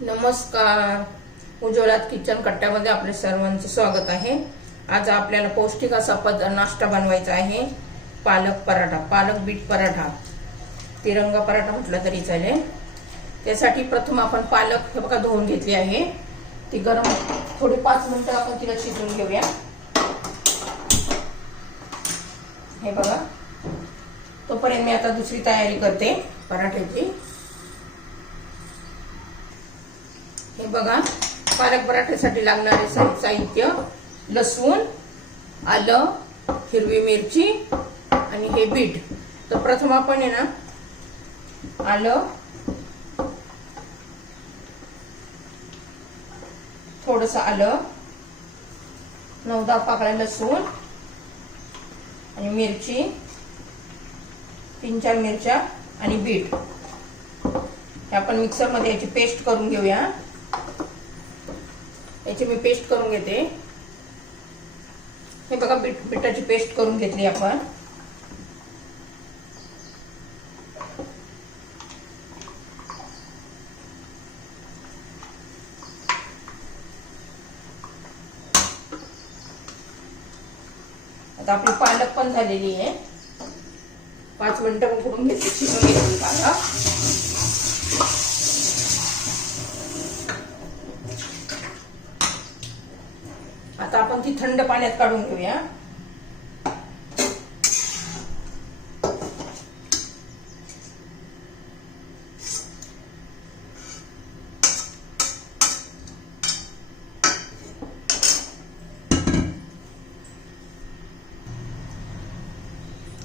नमस्कार. उज्ज्वलात किचन कट्ट्यामध्ये आपले सर्वांचं स्वागत आहे. आज आपल्याला पौष्टिक असा पद नाश्ता बनवायचा आहे. पालक पराठा पालक बीट पराठा. तिरंगा पराठा म्हटलं तरी चालेल. त्यासाठी प्रथम आपण पालक हे बघा धुवून घेतली आहे. ती गरम थोडी पाच मिनटं आपण तिला शिजवून घेऊया. हे बघा. तोपर्यंत मी आता दुसरी तयारी करते पराठ्याची. हे बघा पालक पराठ्यासाठी लागणारे साहित्य लसूण आलं हिरवी मिरची आणि हे बीट. तर प्रथम आपण आहे ना आलं थोडस आलं नऊ दहा पाकळ्या लसूण आणि मिरची तीन चार मिरच्या आणि बीट. हे आपण मिक्सरमध्ये याची पेस्ट करून घेऊया. याची मी पेस्ट करून घेते. हे बघा बीट बिटाची पेस्ट करून घेतली आपण. आता आपली पालक पण झालेली आहे. पाच मिनटं उकडून घेतली शिजून घेतली पालक आता आपण ती थंड पाण्यात काढून घेऊया.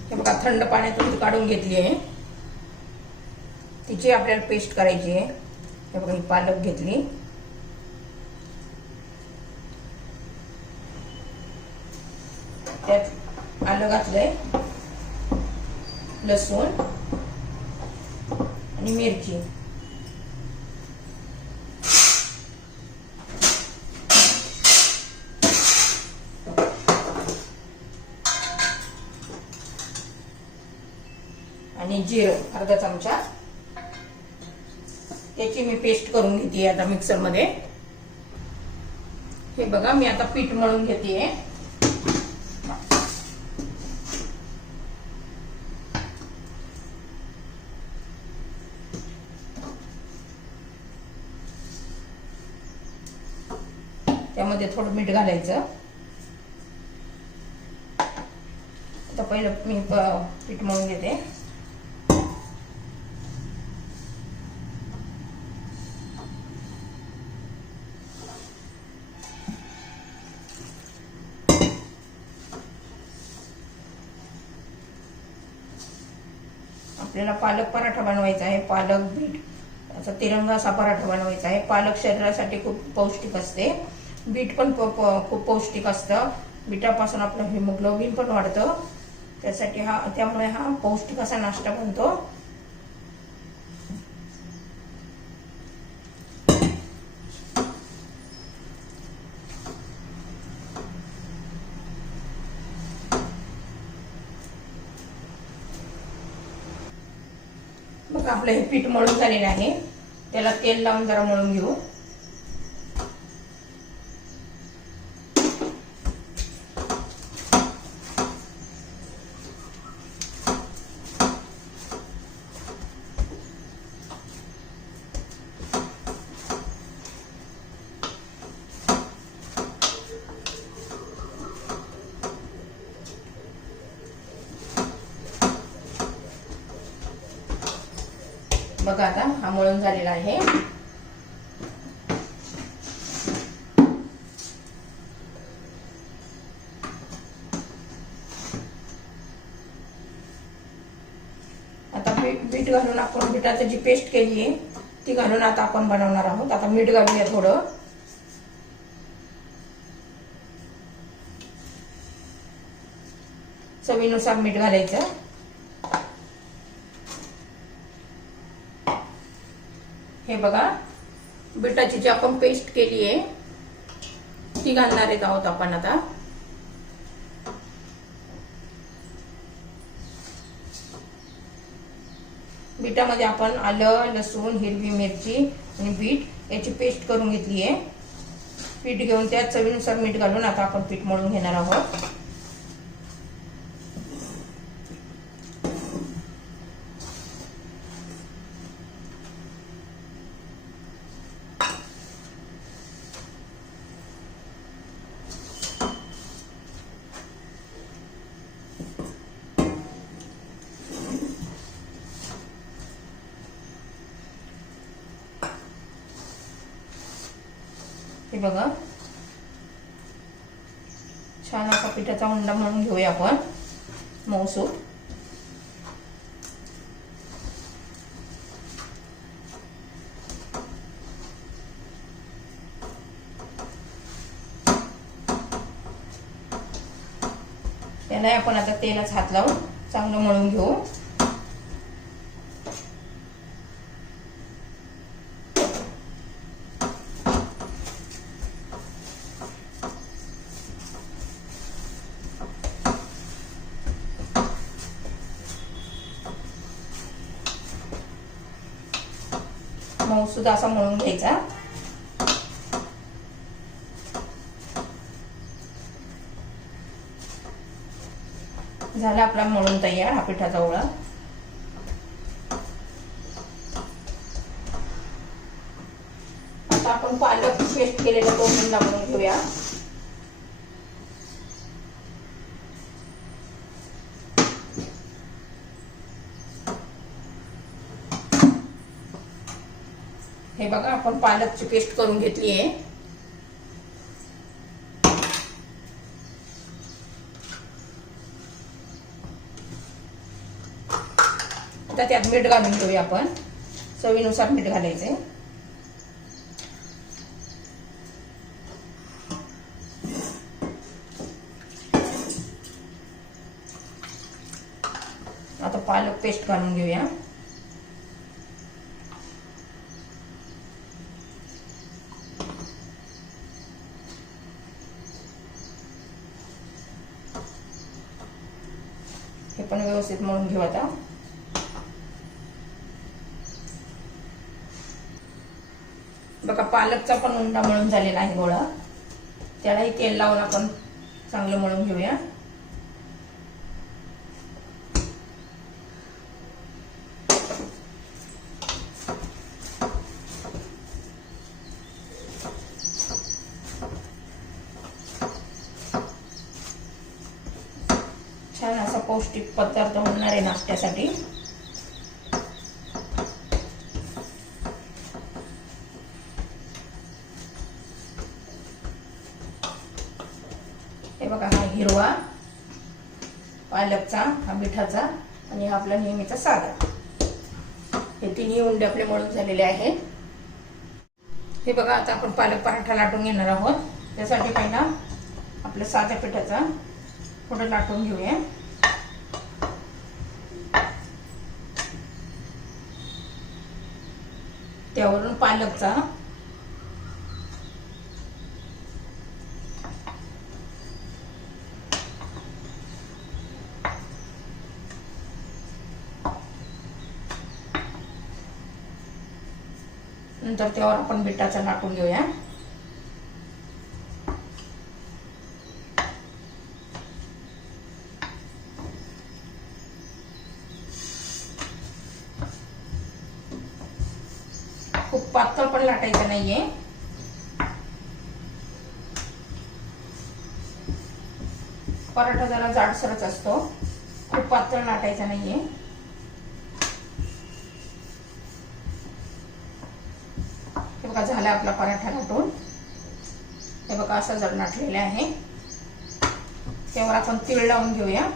हे बघा थंड पाण्यातून ती काढून घेतली आहे. तिची आपल्याला पेस्ट करायची आहे. हे बघा ही पालक घेतली. त्यात आलं घातलंय लसूण आणि मिरची आणि जिरं अर्धा चमचा. त्याची मी पेस्ट करून घेते आता मिक्सरमध्ये हे बघा मी आता पीठ मळून घेते त्यामध्ये थोडं मीठ घालायचं. आता पहिलं मी पीठ मळून घेते. आपल्याला पालक पराठा बनवायचा आहे पालक बीट. असा तिरंगा असा पराठा बनवायचा आहे. पालक शरीरासाठी खूप पौष्टिक असते. बीट पण खूप पौष्टिक असतं. बीटापासून आपलं हिमोग्लोबिन पण वाढतं. त्यासाठी हा त्यामुळे हा पौष्टिक असा नाश्ता बनतो. मग आपलं हे पीठ मळून झालेलं आहे. त्याला तेल लावून जरा मळून घेऊ. बघा आता हा मळून झालेला आहे. आता मीठ बीट घालून आपण बिटाची जी पेस्ट केली आहे ती घालून आता आपण बनवणार आहोत. आता मीठ घालूया थोडं. चवीनुसार मीठ घालायचं हे बघा बिटाची जी आपण पेस्ट केली आहे ती घालणार आहेत आहोत आपण आता. बीटामध्ये आपण आलं लसूण हिरवी मिरची आणि बीट याची पेस्ट करून घेतली आहे. पीठ घेऊन त्यात चवीनुसार मीठ घालून आता आपण पीठ मळून घेणार आहोत. हे बघा. छान असा पिठाचा उंडा म्हणून घेऊया आपण. मऊसूप त्याला आपण आता तेलाच हात लावून चांगलं मळून घेऊ. सुद्धा असा मळून घ्यायचा झाला आपला मळून तयार हा पिठाचा ओळा आता आपण पालक पेस्ट केलेला तो म्हणून घेऊया बघा आपण पालकची पेस्ट करून घेतली आहे. आता त्यात मीठ घालून घेऊया आपण. चवीनुसार मीठ घालायचे आता पालक पेस्ट घालून घेऊया. पण व्यवस्थित मळून घेऊ आता. बघा पालकचा पण उंडा मळून झालेला आहे गोळा. त्यालाही तेल लावून आपण चांगलं मळून घेऊया छान असा पौष्टिक पदार्थ होणार आहे नाश्त्यासाठी. हे बघा हा हिरवा पालकचा हा मिठाचा आणि हा आपला नेहमीचा साधा. हे तिन्ही उंडे आपले मळून झालेले आहेत. हे बघा आता आपण पालक पराठा लाटून घेणार आहोत. त्यासाठी पहिला आपल्या साध्या पिठाचा थोडं लाटून घेऊया. पालकचा नंतर त्यावर आपण बिटाचा लाटून घेऊया खूप पातळ पण लाटायचं नाहीये. पराठा जरा जाडसरच असतो. खूप पातळ लाटायचा नाहीये. हे बघा झाला आपला पराठा लाटून. हे बघा असं जर लाटलेलं आहे. त्यावर आपण तीळ लावून घेऊया.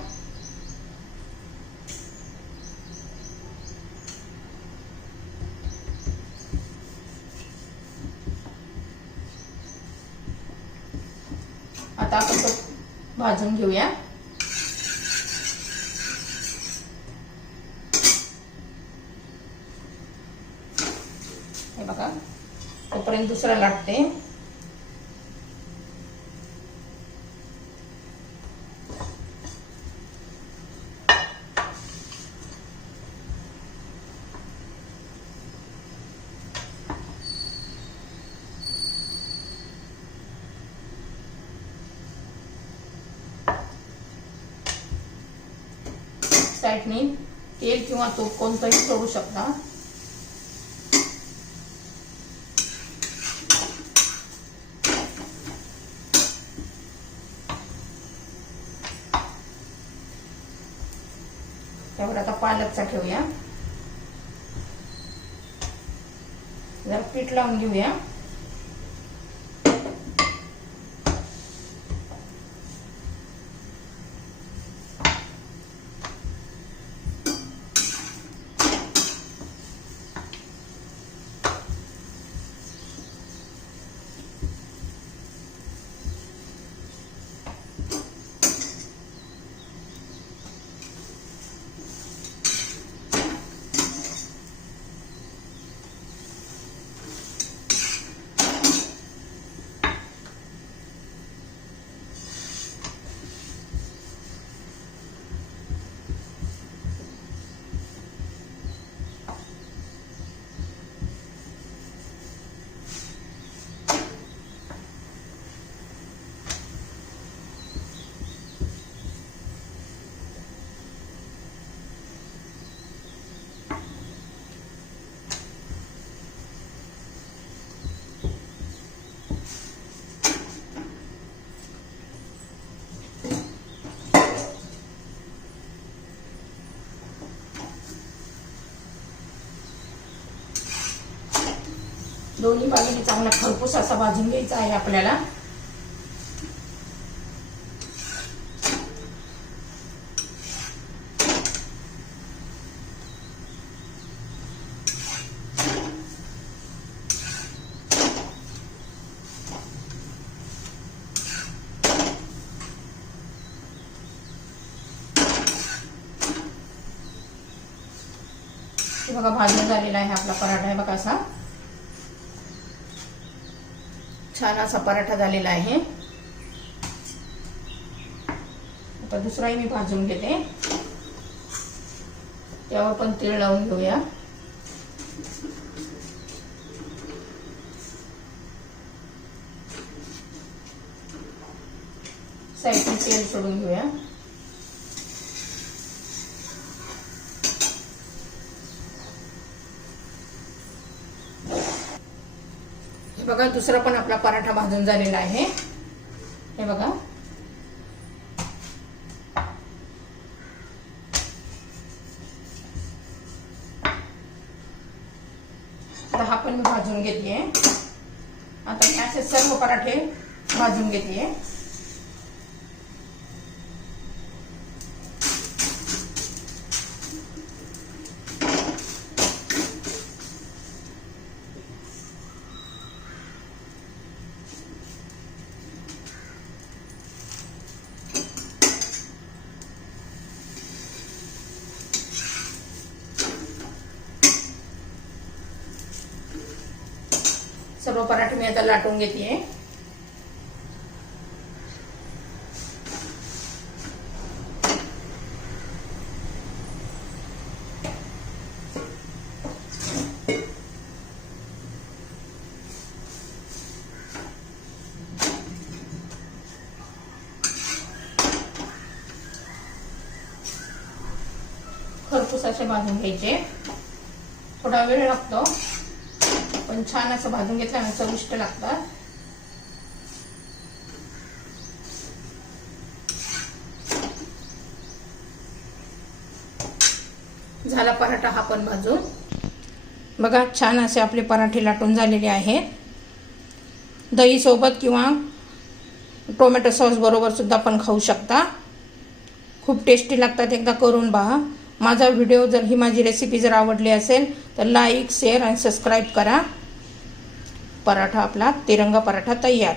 आता आपण तो भाजून घेऊया. हे बघा तोपर्यंत दुसरा लागते साईडने तेल किंवा तूप कोणतंही सोडू शकता. त्यावर आता पालकचा ठेवूया. जरा पीठ लावून घेऊया. दोन्ही बाजूने चांगला खरपूस असा भाजून घ्यायचा आहे आपल्याला. बघा भाजून झालेला आहे आपला पराठा आहे बघा असा. छान असा पराठा झालेला आहे. आता दुसराही मी भाजून घेते. त्यावर पण तीळ लावून घेऊया. साईडने तेल सोडून घेऊया. बघा दुसरा पण आपला पराठा भाजून झालेला आहे. हे बघा. आता हा पण मी भाजून घेतलीये. आता मी असे सर्व पराठे भाजून घेतलीये. पराठे मी आता लाटून घेते खरपूस असे बांधून घ्यायचे. थोडा वेळ लागतो. आपण छान असं भाजून घेतलं आणि चविष्ट लागतात. झाला पराठा हा पण भाजून. बघा छान असे आपले पराठे लाटून झालेले आहेत. दहीसोबत किंवा टोमॅटो सॉस बरोबर सुद्धा पण खाऊ शकता. खूप टेस्टी लागतात एकदा करून पहा. माझा व्हिडिओ जर ही माझी रेसिपी जर आवडली असेल तर लाईक शेअर आणि सबस्क्राईब करा. पराठा आपला तिरंगा पराठा तयार.